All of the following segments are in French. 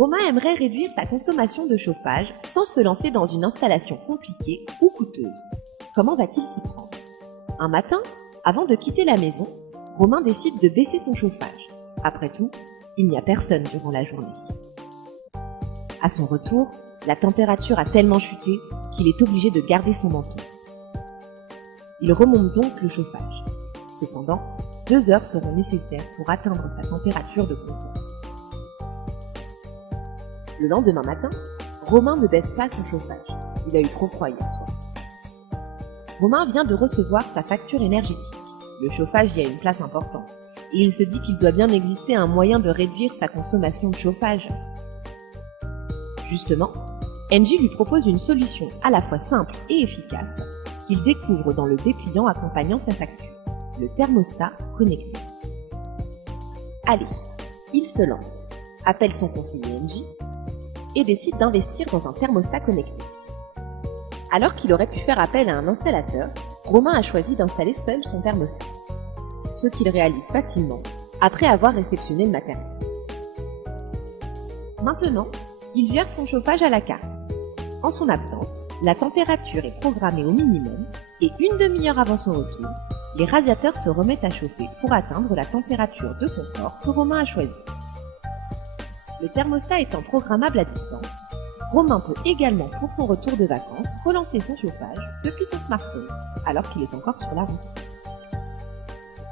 Romain aimerait réduire sa consommation de chauffage sans se lancer dans une installation compliquée ou coûteuse. Comment va-t-il s'y prendre? Un matin, avant de quitter la maison, Romain décide de baisser son chauffage. Après tout, il n'y a personne durant la journée. À son retour, la température a tellement chuté qu'il est obligé de garder son manteau. Il remonte donc le chauffage. Cependant, 2 heures seront nécessaires pour atteindre sa température de confort. Le lendemain matin, Romain ne baisse pas son chauffage. Il a eu trop froid hier soir. Romain vient de recevoir sa facture énergétique. Le chauffage y a une place importante. Et il se dit qu'il doit bien exister un moyen de réduire sa consommation de chauffage. Justement, Engie lui propose une solution à la fois simple et efficace qu'il découvre dans le dépliant accompagnant sa facture, le thermostat connecté. Allez, il se lance, appelle son conseiller Engie et décide d'investir dans un thermostat connecté. Alors qu'il aurait pu faire appel à un installateur, Romain a choisi d'installer seul son thermostat, ce qu'il réalise facilement après avoir réceptionné le matériel. Maintenant, il gère son chauffage à la carte. En son absence, la température est programmée au minimum et une demi-heure avant son retour, les radiateurs se remettent à chauffer pour atteindre la température de confort que Romain a choisie. Le thermostat étant programmable à distance, Romain peut également, pour son retour de vacances, relancer son chauffage depuis son smartphone, alors qu'il est encore sur la route.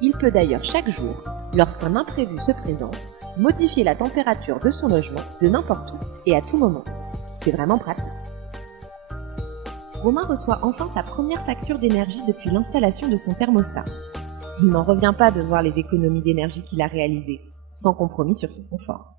Il peut d'ailleurs chaque jour, lorsqu'un imprévu se présente, modifier la température de son logement de n'importe où et à tout moment. C'est vraiment pratique. Romain reçoit enfin sa première facture d'énergie depuis l'installation de son thermostat. Il n'en revient pas de voir les économies d'énergie qu'il a réalisées, sans compromis sur son confort.